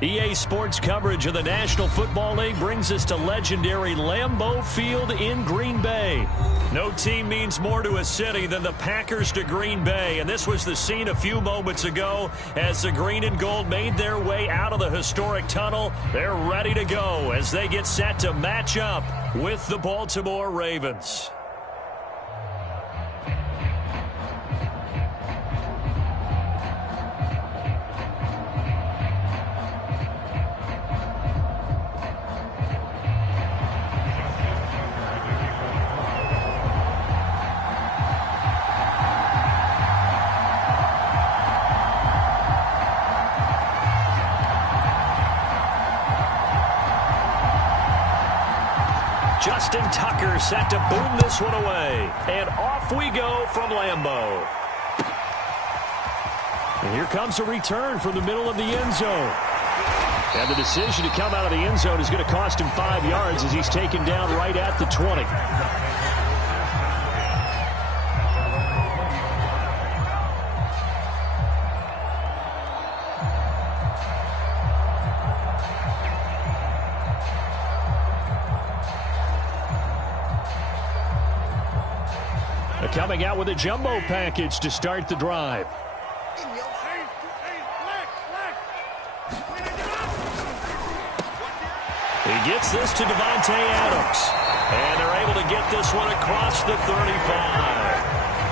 EA Sports coverage of the National Football League brings us to legendary Lambeau Field in Green Bay. No team means more to a city than the Packers to Green Bay, and this was the scene a few moments ago as the green and gold made their way out of the historic tunnel. They're ready to go as they get set to match up with the Baltimore Ravens. Justin Tucker set to boom this one away. And off we go from Lambeau. And here comes a return from the middle of the end zone. And the decision to come out of the end zone is going to cost him 5 yards as he's taken down right at the 20. Coming out with a jumbo package to start the drive. He gets this to Davante Adams. And they're able to get this one across the 35.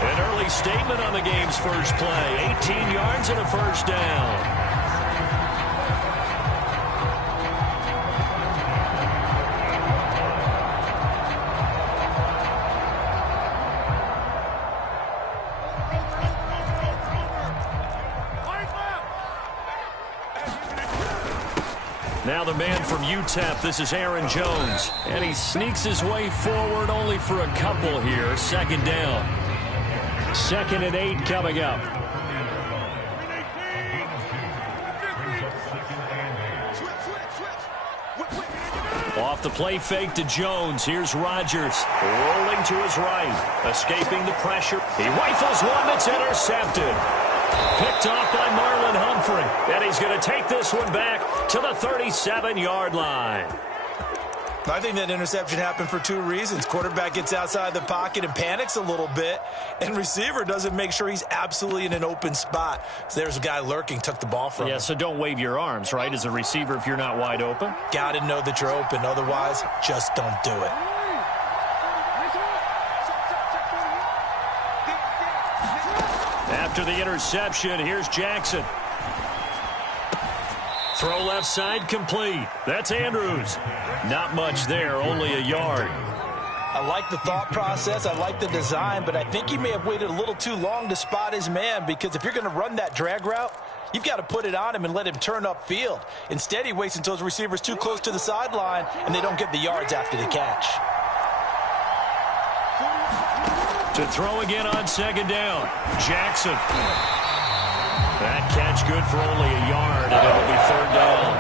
An early statement on the game's first play. 18 yards and a first down. Now the man from UTEP, this is Aaron Jones. And he sneaks his way forward only for a couple here. Second down. 2nd and 8 coming up. Off the play fake to Jones. Here's Rodgers. Rolling to his right. Escaping the pressure. He rifles one that's intercepted. Picked off by Marlon Humphrey. And he's going to take this one back to the 37-yard line. I think that interception happened for 2 reasons. Quarterback gets outside the pocket and panics a little bit. And receiver doesn't make sure he's absolutely in an open spot. So there's a guy lurking, took the ball from him. Yeah, so don't wave your arms, right, as a receiver if you're not wide open. Got to know that you're open. Otherwise, just don't do it. After the interception, here's Jackson. Throw left side complete. That's Andrews. Not much there, only a yard. I like the thought process. I like the design, but I think he may have waited a little too long to spot his man, because if you're going to run that drag route, you've got to put it on him and let him turn upfield. Instead, he waits until his receiver's too close to the sideline, and they don't get the yards after the catch. To throw again on 2nd down. Jackson. That catch good for only a yard, and it'll be 3rd down.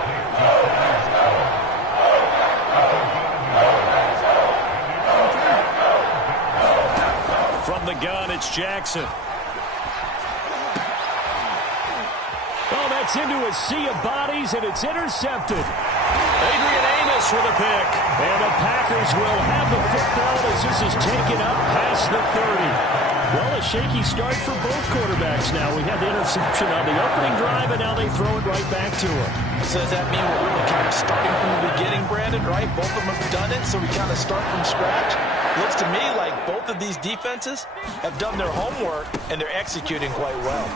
From the gun, it's Jackson. Oh, that's into a sea of bodies, and it's intercepted. Adrian Amos with a pick. And the Packers will have the football as this is taken up past the 30. Well, a shaky start for both quarterbacks now. We had the interception on the opening drive, and now they throw it right back to him. So does that mean we're really kind of starting from the beginning, Brandon, right? Both of them have done it, so we kind of start from scratch. Looks to me like both of these defenses have done their homework, and they're executing quite well.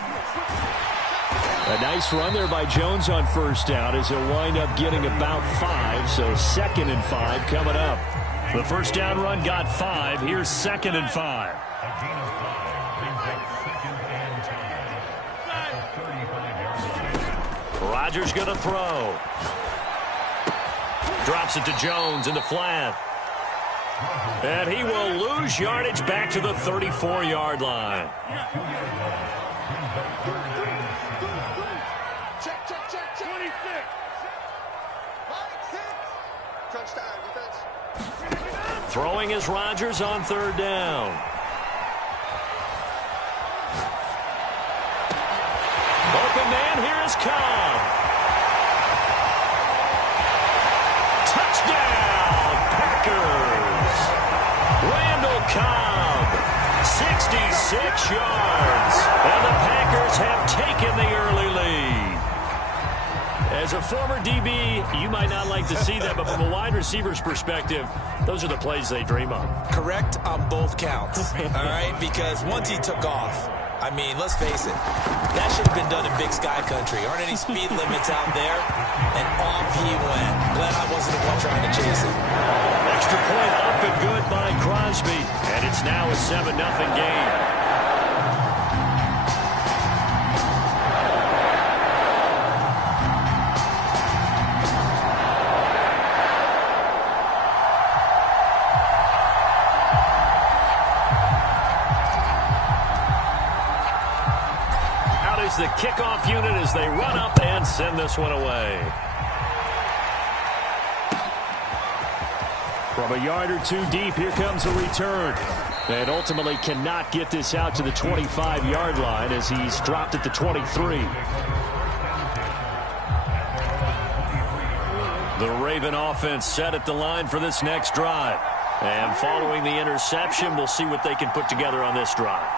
A nice run there by Jones on first down as he'll wind up getting about 5, so 2nd and 5 coming up. The first down run got 5. Here's 2nd and 5. Rodgers going to throw. Drops it to Jones in the flat. And he will lose yardage back to the 34-yard line. Throwing is Rodgers on 3rd down. Open man, here is Cobb. 6 yards. And the Packers have taken the early lead. As a former DB, you might not like to see that, but from a wide receiver's perspective, those are the plays they dream of. Correct on both counts, all right? Because once he took off, I mean, let's face it, that should have been done in Big Sky Country. Aren't any speed limits out there? And off he went. Glad I wasn't the one trying to chase it. Extra point up and good by Crosby, and it's now a 7-0 game. The kickoff unit as they run up and send this one away. From a yard or two deep, here comes a return. And ultimately cannot get this out to the 25-yard line as he's dropped at the 23. The Raven offense set at the line for this next drive. And following the interception, we'll see what they can put together on this drive.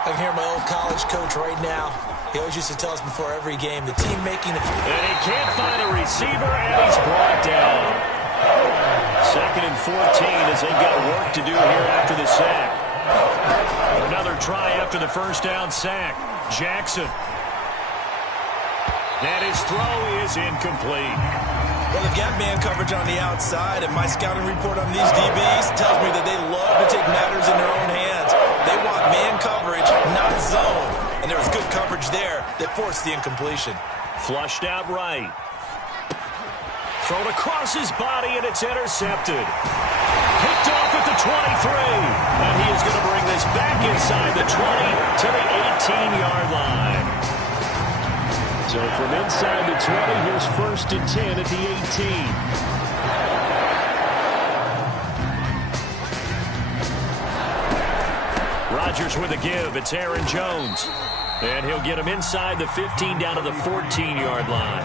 I can hear my old college coach right now. He always used to tell us before every game, the team making the... And he can't find a receiver, and he's brought down. 2nd and 14 as they've got work to do here after the sack. Another try after the first down sack. Jackson. And his throw is incomplete. Well, they've got man coverage on the outside, and my scouting report on these DBs tells me that they love to take matters in their own hands. They want man coverage, not zone. And there was good coverage there that forced the incompletion. Flushed out right. Thrown across his body, and it's intercepted. Picked off at the 23. And he is going to bring this back inside the 20 to the 18-yard line. So from inside the 20, here's 1st and 10 at the 18. Rodgers with a give. It's Aaron Jones. And he'll get him inside the 15 down to the 14-yard line.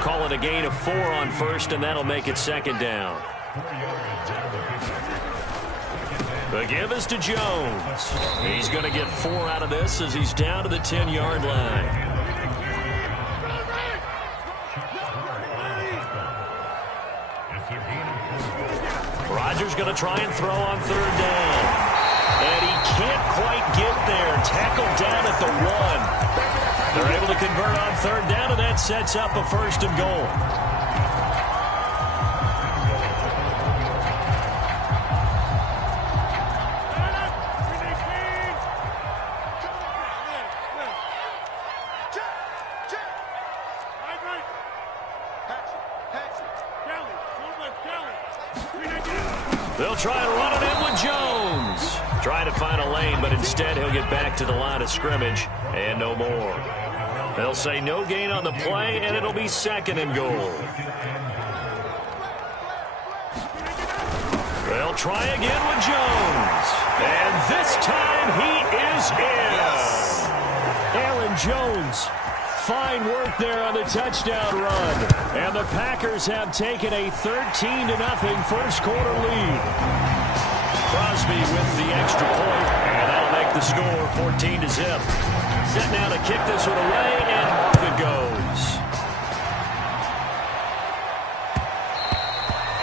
Call it a gain of 4 on 1st, and that'll make it 2nd down. The give is to Jones. He's going to get 4 out of this as he's down to the 10-yard line. Rodgers going to try and throw on 3rd down. And he can't quite get there. Tackled down at the 1. They're able to convert on 3rd down, and that sets up a 1st and goal. They'll try and run it in with Jones. Trying to find a lane, but instead he'll get back to the line of scrimmage and no more. They'll say no gain on the play, and it'll be 2nd and goal. They'll try again with Jones. And this time he is in. Yes. Aaron Jones. Fine work there on the touchdown run. And the Packers have taken a 13-0 first quarter lead. Crosby with the extra point, and that'll make the score 14-0. Set now to kick this one away, and off it goes.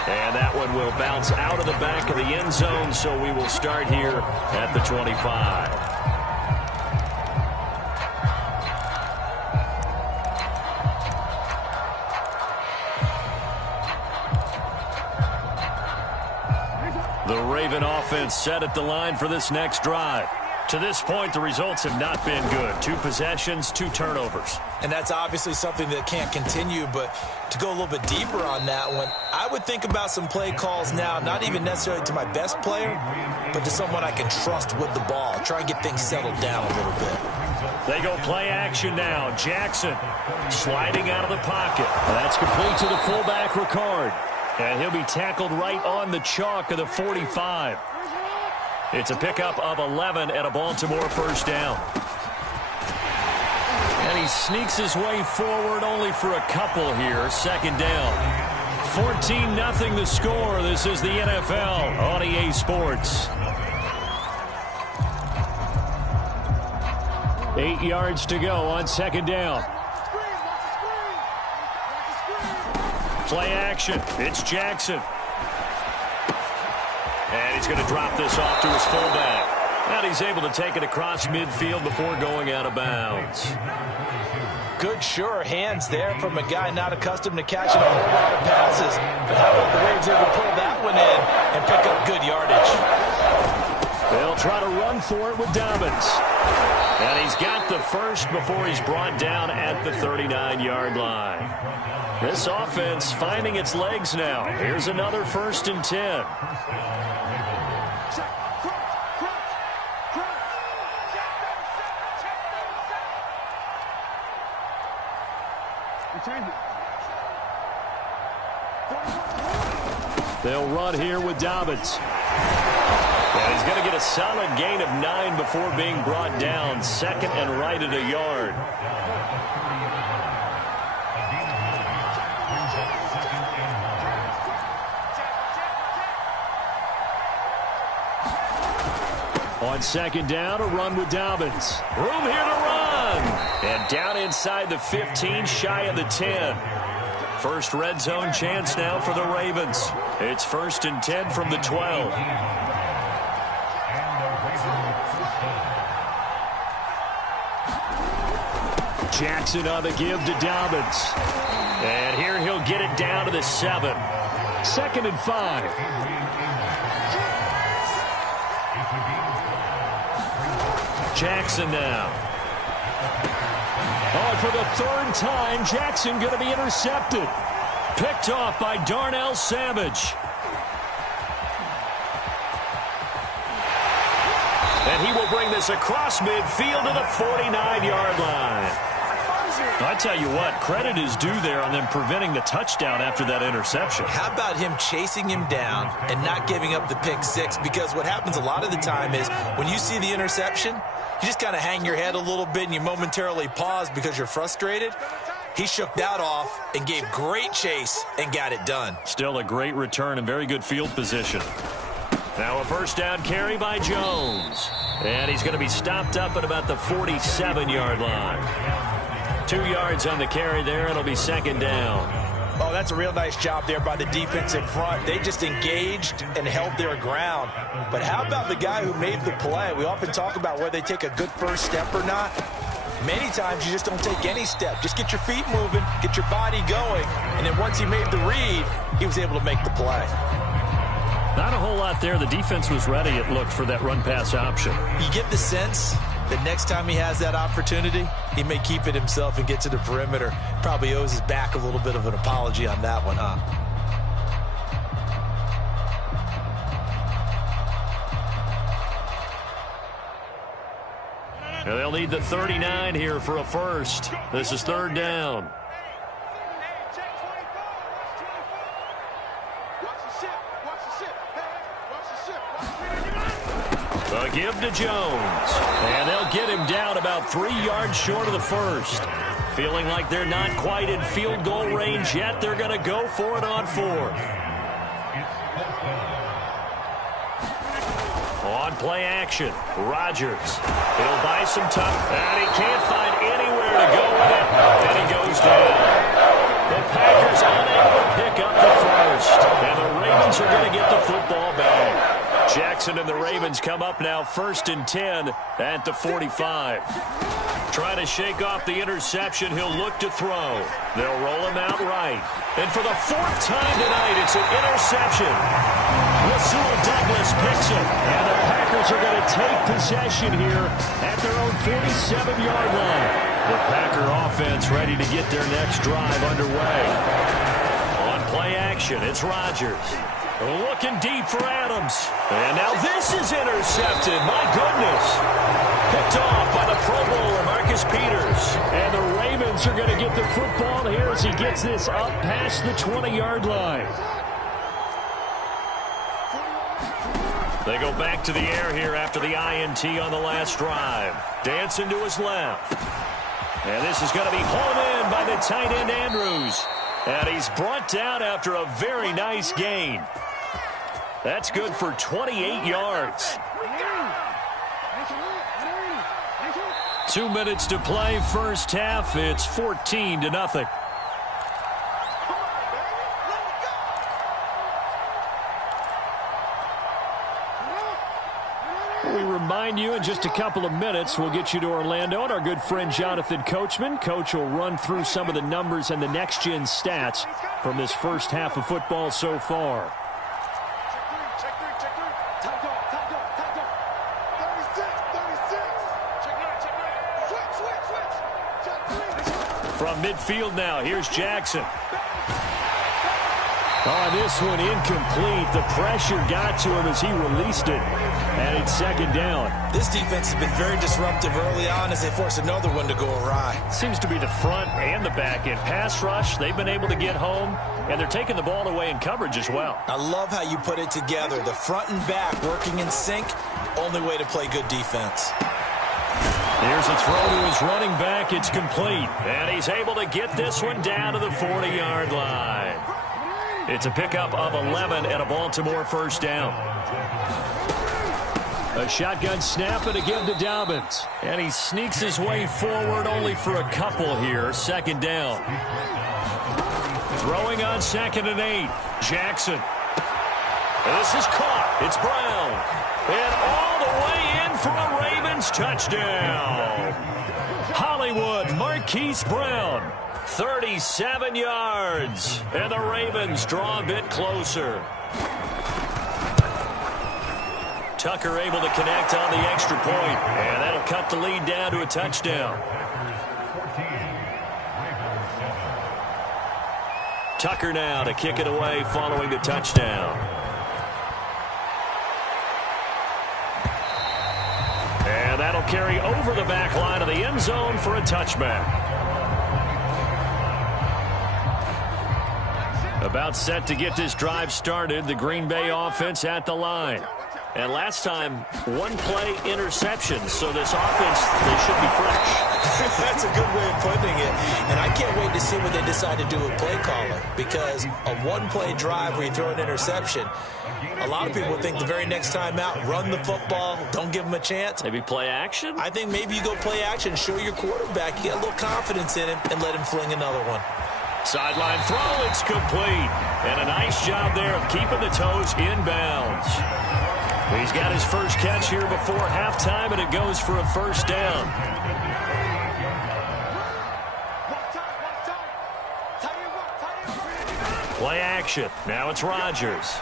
And that one will bounce out of the back of the end zone, so we will start here at the 25. The Raven offense set at the line for this next drive. To this point, the results have not been good. 2 possessions, 2 turnovers. And that's obviously something that can't continue, but to go a little bit deeper on that one, I would think about some play calls now, not even necessarily to my best player, but to someone I can trust with the ball. Try and get things settled down a little bit. They go play action now. Jackson sliding out of the pocket. That's complete to the fullback, Ricard. And he'll be tackled right on the chalk of the 45. It's a pickup of 11 and a Baltimore first down. And he sneaks his way forward only for a couple here. 2nd down. 14-0 the score. This is the NFL on EA Sports. 8 yards to go on second down. Play action. It's Jackson. And he's going to drop this off to his fullback. And he's able to take it across midfield before going out of bounds. Good, sure hands there from a guy not accustomed to catching a whole lot of passes. But how about the Ravens able to pull that one in and pick up good yardage? They'll try to run for it with Dobbins. And he's got the first before he's brought down at the 39-yard line. This offense finding its legs now. Here's another 1st and 10. They'll run here with Dobbins. And he's going to get a solid gain of 9 before being brought down. 2nd and right at a yard. On second down, a run with Dobbins. Room here to run. And down inside the 15, shy of the 10. First red zone chance now for the Ravens. It's 1st and 10 from the 12. Jackson on the give to Dobbins. And here he'll get it down to the 7. 2nd and 5. Jackson now. Oh, for the 3rd time, Jackson going to be intercepted. Picked off by Darnell Savage. And he will bring this across midfield to the 49-yard line. I tell you what, credit is due there on them preventing the touchdown after that interception. How about him chasing him down and not giving up the pick 6? Because what happens a lot of the time is when you see the interception, you just kind of hang your head a little bit and you momentarily pause because you're frustrated. He shook that off and gave great chase and got it done. Still a great return and very good field position. Now a 1st down carry by Jones. And he's going to be stopped up at about the 47-yard line. 2 yards on the carry there. It'll be 2nd down. Oh, that's a real nice job there by the defense in front. They just engaged and held their ground. But how about the guy who made the play? We often talk about whether they take a good first step or not. Many times you just don't take any step. Just get your feet moving, get your body going, and then once he made the read, he was able to make the play. Not a whole lot there. The defense was ready, it looked, for that run-pass option. You get the sense that next time he has that opportunity, he may keep it himself and get to the perimeter. Probably owes his back a little bit of an apology on that one, huh? Now they'll need the 39 here for a first. This is 3rd down. The give to Jones. And they'll get him down about 3 yards short of the first. Feeling like they're not quite in field goal range yet. They're going to go for it on 4th. On play action, Rodgers. He'll buy some time, and he can't find anywhere to go with it, and he goes down. The Packers unable to pick up the first, and the Ravens are going to get the football back. Jackson and the Ravens come up now 1st and 10 at the 45. Trying to shake off the interception, he'll look to throw. They'll roll him out right. And for the 4th time tonight, it's an interception. Rasul Douglas picks it, and the Packers are going to take possession here at their own 47-yard line. The Packer offense ready to get their next drive underway. On play action, it's Rodgers. Looking deep for Adams. And now this is intercepted. My goodness. Picked off by the Pro Bowler, Marcus Peters. And the Ravens are going to get the football here as he gets this up past the 20-yard line. They go back to the air here after the INT on the last drive. Dancing to his left. And this is going to be hauled in by the tight end Andrews. And he's brought down after a very nice gain. That's good for 28 yards. 2 minutes to play first half. It's 14-0. We remind you in just a couple of minutes we'll get you to Orlando and our good friend Jonathan Coachman. Coach will run through some of the numbers and the next-gen stats from this first half of football so far. From midfield now, here's Jackson. Oh, this one incomplete. The pressure got to him as he released it. And it's second down. This defense has been very disruptive early on as they force another one to go awry. Seems to be the front and the back end. Pass rush, they've been able to get home, and they're taking the ball away in coverage as well. I love how you put it together. The front and back working in sync, only way to play good defense. Here's a throw to his running back. It's complete. And he's able to get this one down to the 40-yard line. It's a pickup of 11 and a Baltimore first down. A shotgun snap and a give to Dobbins. And he sneaks his way forward only for a couple here. Second down. Throwing on 2nd and 8. Jackson. This is caught. It's Brown. And all the way in for a Ravens touchdown. Hollywood Marquise Brown. 37 yards. And the Ravens draw a bit closer. Tucker able to connect on the extra point. And that'll cut the lead down to a touchdown. Tucker now to kick it away following the touchdown. And that'll carry over the back line of the end zone for a touchback. About set to get this drive started. The Green Bay offense at the line. And last time, one play interception. So this offense, they should be fresh. That's a good way of putting it. And I can't wait to see what they decide to do with play calling. Because a one-play drive where you throw an interception, a lot of people think the very next time out, run the football, don't give them a chance. Maybe play action? I think maybe you go play action, show your quarterback, you get a little confidence in him, and let him fling another one. Sideline throw, it's complete. And a nice job there of keeping the toes in bounds. He's got his first catch here before halftime, and it goes for a first down. Play action. Now it's Rodgers.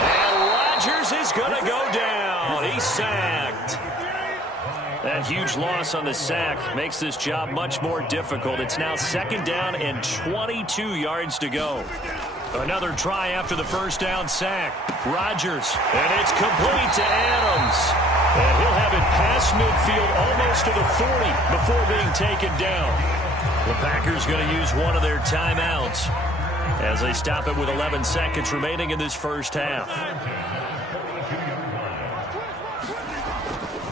And Rodgers is going to go down. He's sacked. That huge loss on the sack makes this job much more difficult. It's now second down and 22 yards to go. Another try after the first down sack. Rodgers, and it's complete to Adams. And he'll have it past midfield almost to the 40 before being taken down. The Packers going to use one of their timeouts as they stop it with 11 seconds remaining in this first half.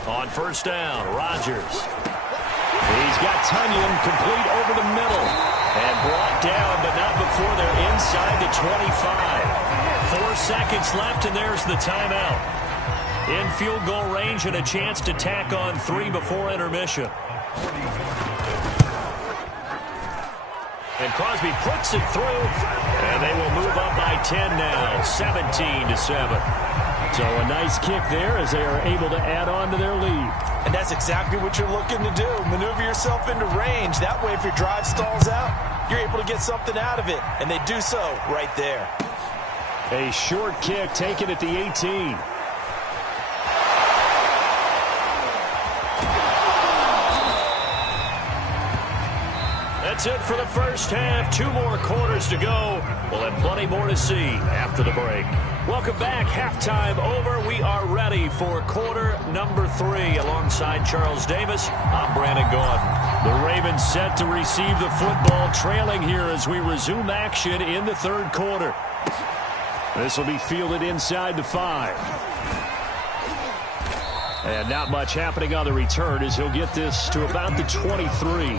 On first down, Rodgers. He's got Tunyon complete over the middle. And brought down, but not before they're inside the 25. 4 seconds left, and there's the timeout. In field goal range and a chance to tack on 3 before intermission. And Crosby puts it through, and they will move up by 10 now, 17-7. So a nice kick there as they are able to add on to their lead. And that's exactly what you're looking to do. Maneuver yourself into range. That way, if your drive stalls out, you're able to get something out of it. And they do so right there. A short kick taken at the 18. That's it for the first half. 2 more quarters to go. We'll have plenty more to see after the break. Welcome back. Halftime over. We are ready for quarter number 3. Alongside Charles Davis, I'm Brandon Gaudin. The Ravens set to receive the football, trailing here as we resume action in the third quarter. This will be fielded inside the 5. And not much happening on the return as he'll get this to about the 23.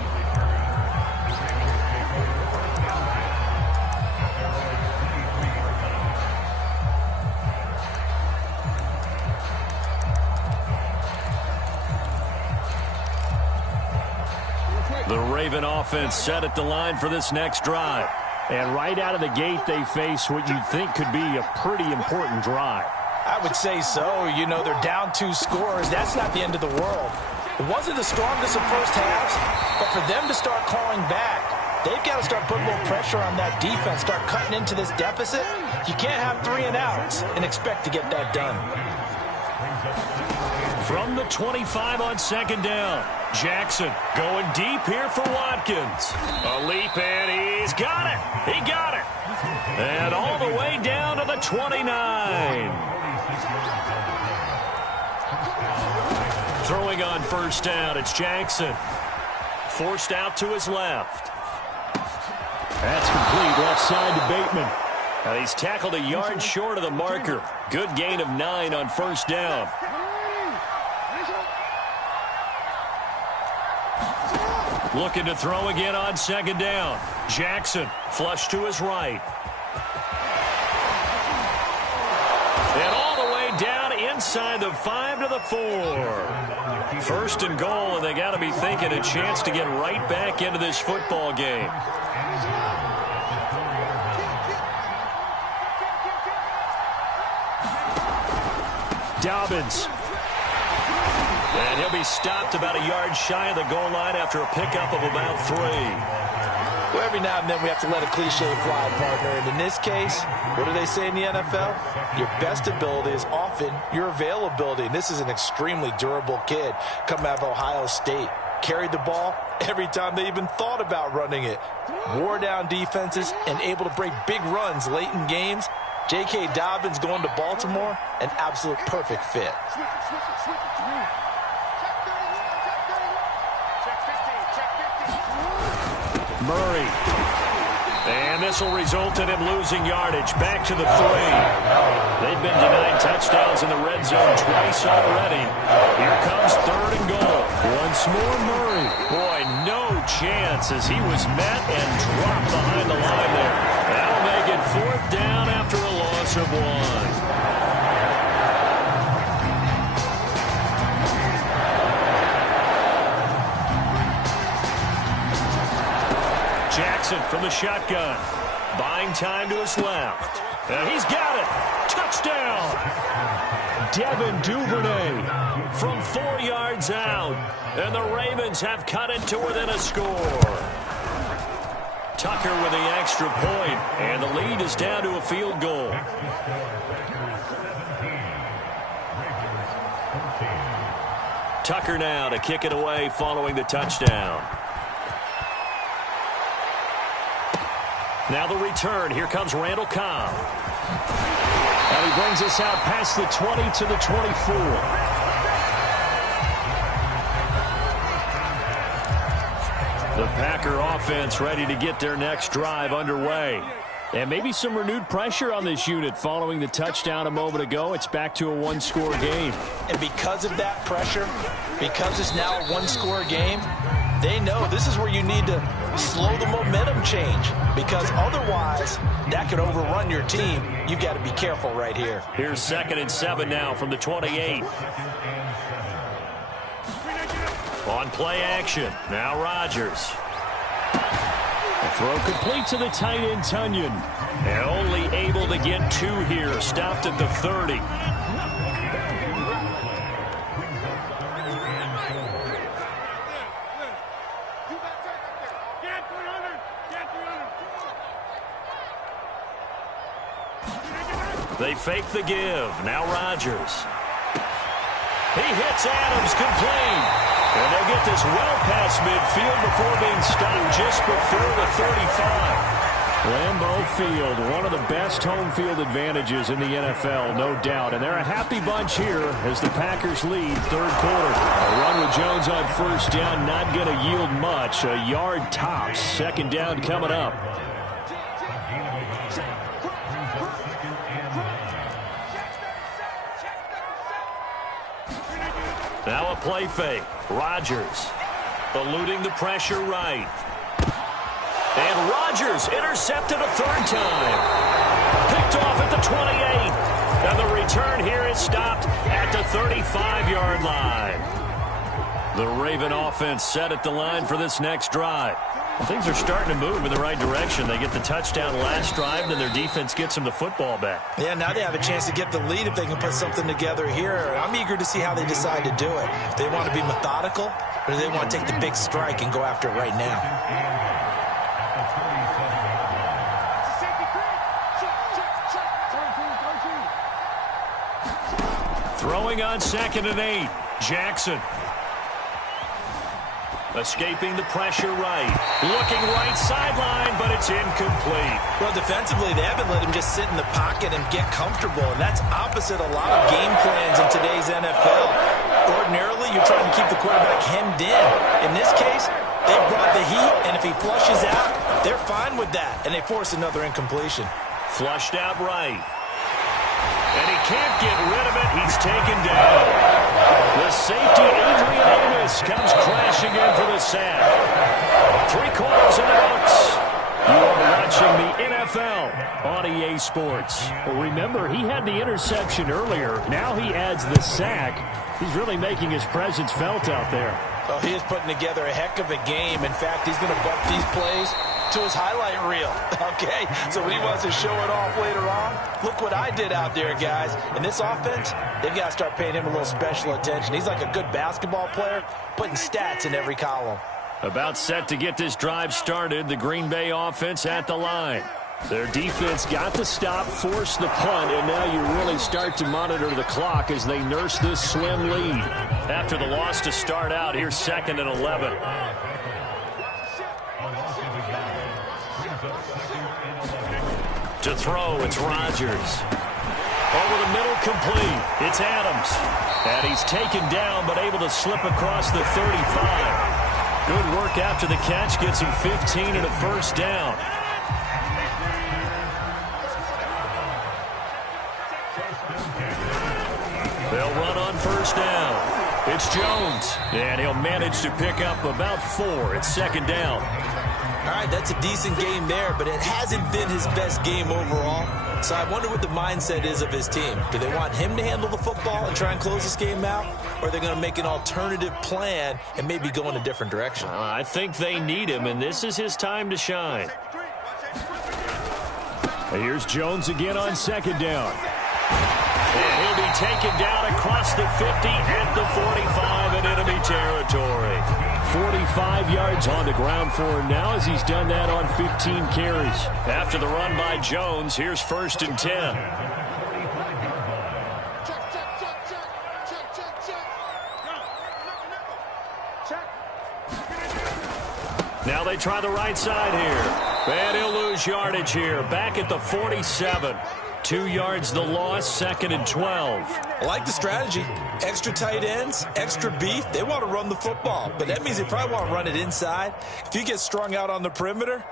Raven offense set at the line for this next drive. And right out of the gate, they face what you'd think could be a pretty important drive. I would say so. You know, they're down 2 scores. That's not the end of the world. It wasn't the strongest of first halves, but for them to start clawing back, they've got to start putting a little pressure on that defense, start cutting into this deficit. You can't have 3 and outs and expect to get that done. From the 25 on second down, Jackson going deep here for Watkins. A leap, and he's got it. He got it. And all the way down to the 29. Throwing on first down, it's Jackson. Forced out to his left. That's complete left side to Bateman. And he's tackled a yard short of the marker. Good gain of 9 on first down. Looking to throw again on second down. Jackson, flush to his right. And all the way down inside the 5 to the 4. First and goal, and they got to be thinking a chance to get right back into this football game. Dobbins. And he'll be stopped about a yard shy of the goal line after a pickup of about 3. Well, every now and then we have to let a cliche fly, partner. And in this case, what do they say in the NFL? Your best ability is often your availability. And this is an extremely durable kid coming out of Ohio State. Carried the ball every time they even thought about running it. Wore down defenses and able to break big runs late in games. J.K. Dobbins going to Baltimore, an absolute perfect fit. Murray. And this will result in him losing yardage. Back to the 3. They've been denied touchdowns in the red zone twice already. Here comes third and goal. Once more, Murray. Boy, no chance as he was met and dropped behind the line there. That'll make it 4th down after a loss of 1. Jackson from the shotgun. Buying time to his left. And he's got it. Touchdown. Devin Duvernay from 4 yards out. And the Ravens have cut it to within a score. Tucker with the extra point. And the lead is down to a field goal. Tucker now to kick it away following the touchdown. Now the return. Here comes Randall Cobb. And he brings us out past the 20 to the 24. The Packer offense ready to get their next drive underway. And maybe some renewed pressure on this unit following the touchdown a moment ago. It's back to a 1-score game. And because of that pressure, because it's now a 1-score game, they know this is where you need to slow the momentum change, because otherwise that could overrun your team. You've got to be careful right here. Here's 2nd and 7 now from the 28. On play action. Now Rodgers. A throw complete to the tight end, Tunyon. And only able to get 2 here. Stopped at the 30. They fake the give. Now Rodgers. He hits Adams complete. And they'll get this well past midfield before being stopped just before the 35. Lambeau Field, one of the best home field advantages in the NFL, no doubt. And they're a happy bunch here as the Packers lead 3rd quarter. A run with Jones on first down, not going to yield much. A yard tops. 2nd down coming up. Now a play fake. Rodgers eluding the pressure right. And Rodgers intercepted a 3rd time. Picked off at the 28. And the return here is stopped at the 35-yard line. The Raven offense set at the line for this next drive. Things are starting to move in the right direction. They get the touchdown last drive, and their defense gets them the football back. Yeah, now they have a chance to get the lead if they can put something together here. I'm eager to see how they decide to do it. Do they want to be methodical, or do they want to take the big strike and go after it right now? Throwing on 2nd and 8. Jackson. Escaping the pressure right. Looking right sideline, but it's incomplete. Well, defensively, they haven't let him just sit in the pocket and get comfortable, and that's opposite a lot of game plans in today's NFL. Ordinarily, you're trying to keep the quarterback hemmed in. In this case, they brought the heat, and if he flushes out, they're fine with that, and they force another incompletion. Flushed out right. And he can't get rid of it. He's taken down. The safety, Adrian Amos, comes crashing in for the sack. 3 quarters in the books. You are watching the NFL on EA Sports. Well, remember, he had the interception earlier. Now he adds the sack. He's really making his presence felt out there. Oh, he is putting together a heck of a game. In fact, he's going to bump these plays to his highlight reel, okay? So when he wants to show it off later on, look what I did out there, guys. In this offense, they've got to start paying him a little special attention. He's like a good basketball player, putting stats in every column. About set to get this drive started, the Green Bay offense at the line. Their defense got to stop, force the punt, and now you really start to monitor the clock as they nurse this slim lead. After the loss to start out, here's 2nd and 11. To throw, it's Rodgers. Over the middle, complete. It's Adams. And he's taken down, but able to slip across the 35. Good work after the catch. Gets him 15 and a first down. They'll run on first down. It's Jones. And he'll manage to pick up about 4. It's 2nd down. All right, that's a decent game there, but it hasn't been his best game overall. So I wonder what the mindset is of his team. Do they want him to handle the football and try and close this game out? Or are they going to make an alternative plan and maybe go in a different direction? I think they need him, and this is his time to shine. Here's Jones again on 2nd down. And he'll be taken down across the 50 at the 45 in enemy territory. 45 yards on the ground for him now as he's done that on 15 carries. After the run by Jones, here's 1st and 10. Now they try the right side here. And he'll lose yardage here. Back at the 47. 2 yards the loss, 2nd and 12. I like the strategy. Extra tight ends, extra beef. They want to run the football, but that means they probably want to run it inside. If you get strung out on the perimeter,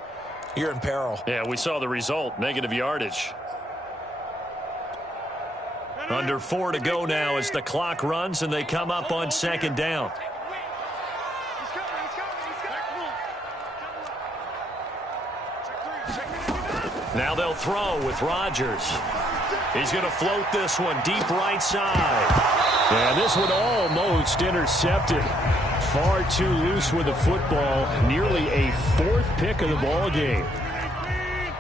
you're in peril. Yeah, we saw the result, negative yardage. Under 4 to go now as the clock runs and they come up on 2nd down. Now they'll throw with Rodgers. He's going to float this one deep right side. Yeah, this one almost intercepted. Far too loose with the football. Nearly a 4th pick of the ball game.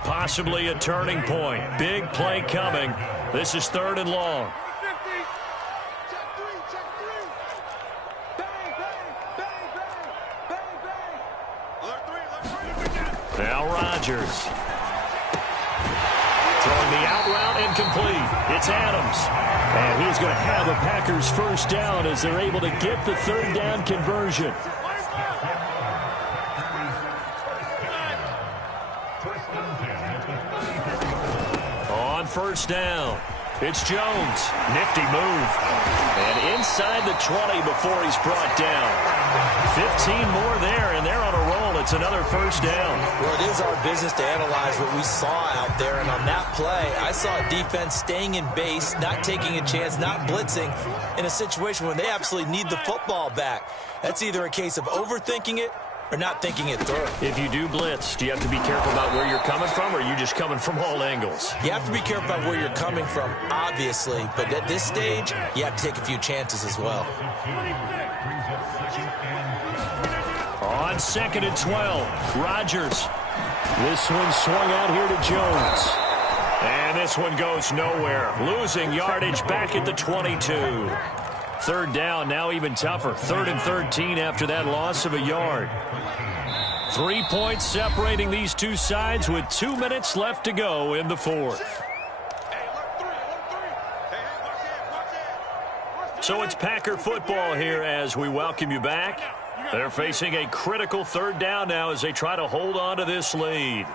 Possibly a turning point. Big play coming. This is 3rd and long. Now Rodgers. Throwing the out route incomplete. It's Adams. And he's going to have the Packers first down as they're able to get the 3rd down conversion. On first down, it's Jones. Nifty move. And inside the 20 before he's brought down. 15 more there, and they're on a roll. It's another first down. Well, it is our business to analyze what we saw out there. And on that play, I saw a defense staying in base, not taking a chance, not blitzing in a situation when they absolutely need the football back. That's either a case of overthinking it or not thinking it through. If you do blitz, do you have to be careful about where you're coming from, or are you just coming from all angles? You have to be careful about where you're coming from, obviously, but at this stage, you have to take a few chances as well. On 2nd and 12, Rodgers. This one swung out here to Jones. And this one goes nowhere. Losing yardage back at the 22. Third down, now even tougher. 3rd and 13 after that loss of a yard. 3 points separating these two sides with 2 minutes left to go in the fourth. So it's Packer football here as we welcome you back. They're facing a critical 3rd down now as they try to hold on to this lead.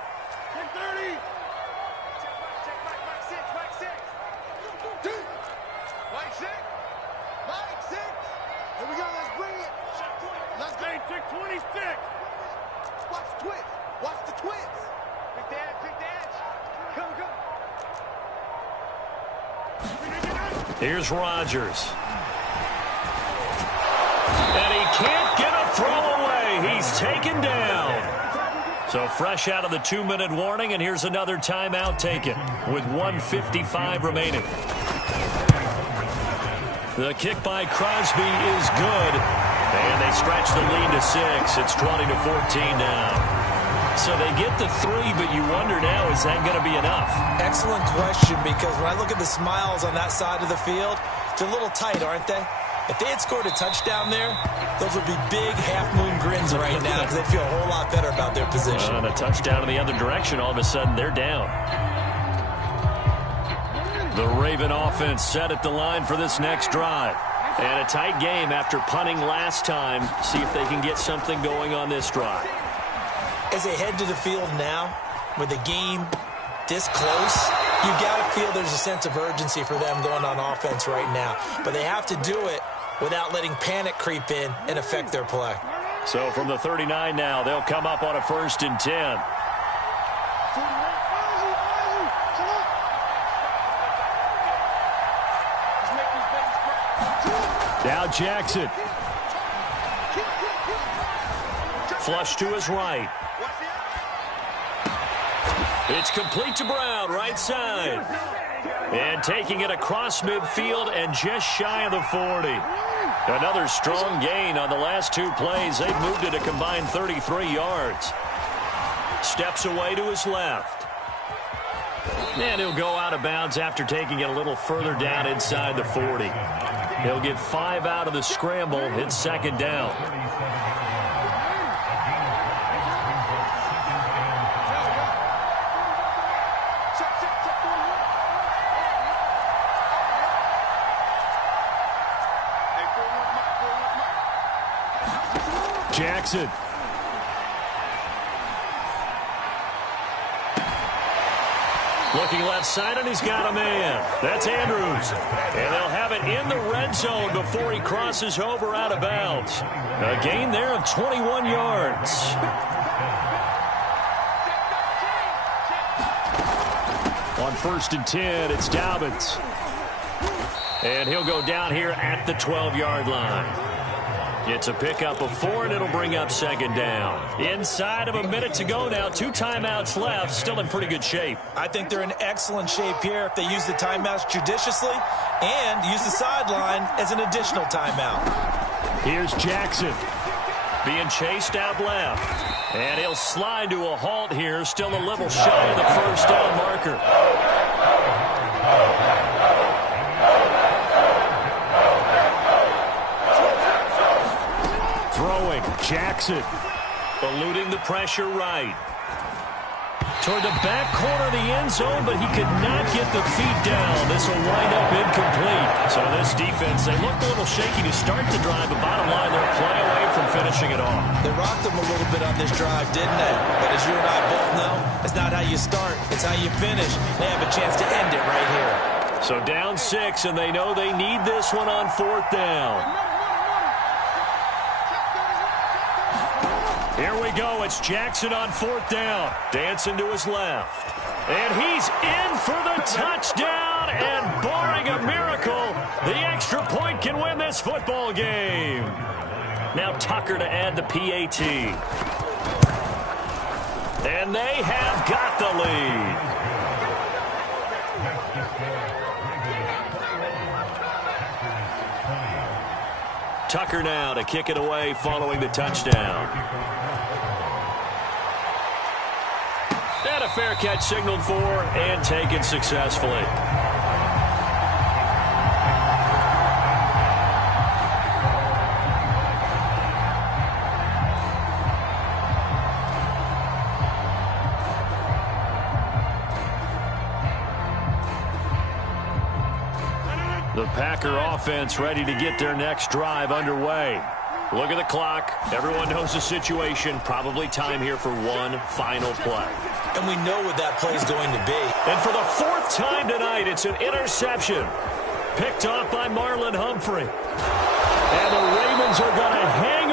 Here's Rodgers. And he can't get a throw away. He's taken down. So fresh out of the 2-minute warning, and here's another timeout taken with 1:55 remaining. The kick by Crosby is good. And they stretch the lead to 6. It's 20-14 now. So they get the 3, but you wonder now, is that going to be enough? Excellent question, because when I look at the smiles on that side of the field, they're a little tight, aren't they? If they had scored a touchdown there, those would be big half-moon grins right now because they'd feel a whole lot better about their position. And a touchdown in the other direction, all of a sudden they're down. The Raven offense set at the line for this next drive. And a tight game after punting last time. See if they can get something going on this drive. As they head to the field now, with the game this close, you got to feel there's a sense of urgency for them going on offense right now. But they have to do it without letting panic creep in and affect their play. So from the 39 now, they'll come up on a 1st and 10. Now Jackson. Flush to his right. It's complete to Brown, right side. And taking it across midfield and just shy of the 40. Another strong gain on the last 2 plays. They've moved it a combined 33 yards. Steps away to his left. And he'll go out of bounds after taking it a little further down inside the 40. He'll get 5 out of the scramble. It's 2nd down. Jackson. Looking left side, and he's got a man. That's Andrews. And they'll have it in the red zone before he crosses over out of bounds. A gain there of 21 yards. On 1st and 10, it's Dobbins. And he'll go down here at the 12-yard line. It's a pickup of 4, and it'll bring up 2nd down. Inside of a minute to go now. 2 timeouts left. Still in pretty good shape. I think they're in excellent shape here if they use the timeouts judiciously and use the sideline as an additional timeout. Here's Jackson. Being chased out left. And he'll slide to a halt here. Still a little shy of the 1st down marker. Throwing, Jackson. Eluding the pressure right. Toward the back corner of the end zone, but he could not get the feet down. This will wind up incomplete. So this defense, they looked a little shaky to start the drive, but bottom line, they're a play away from finishing it off. They rocked them a little bit on this drive, didn't they? But as you and I both know, it's not how you start, it's how you finish. They have a chance to end it right here. So down 6, and they know they need this one on 4th down. Here we go. It's Jackson on 4th down. Dancing to his left. And he's in for the touchdown. And barring a miracle, the extra point can win this football game. Now Tucker to add the PAT. And they have got the lead. Tucker now to kick it away following the touchdown. And a fair catch signaled for and taken successfully. The Packer offense ready to get their next drive underway. Look at the clock. Everyone knows the situation. Probably time here for one final play. And we know what that play is going to be. And for the fourth time tonight, it's an interception. Picked off by Marlon Humphrey. And the Ravens are going to hang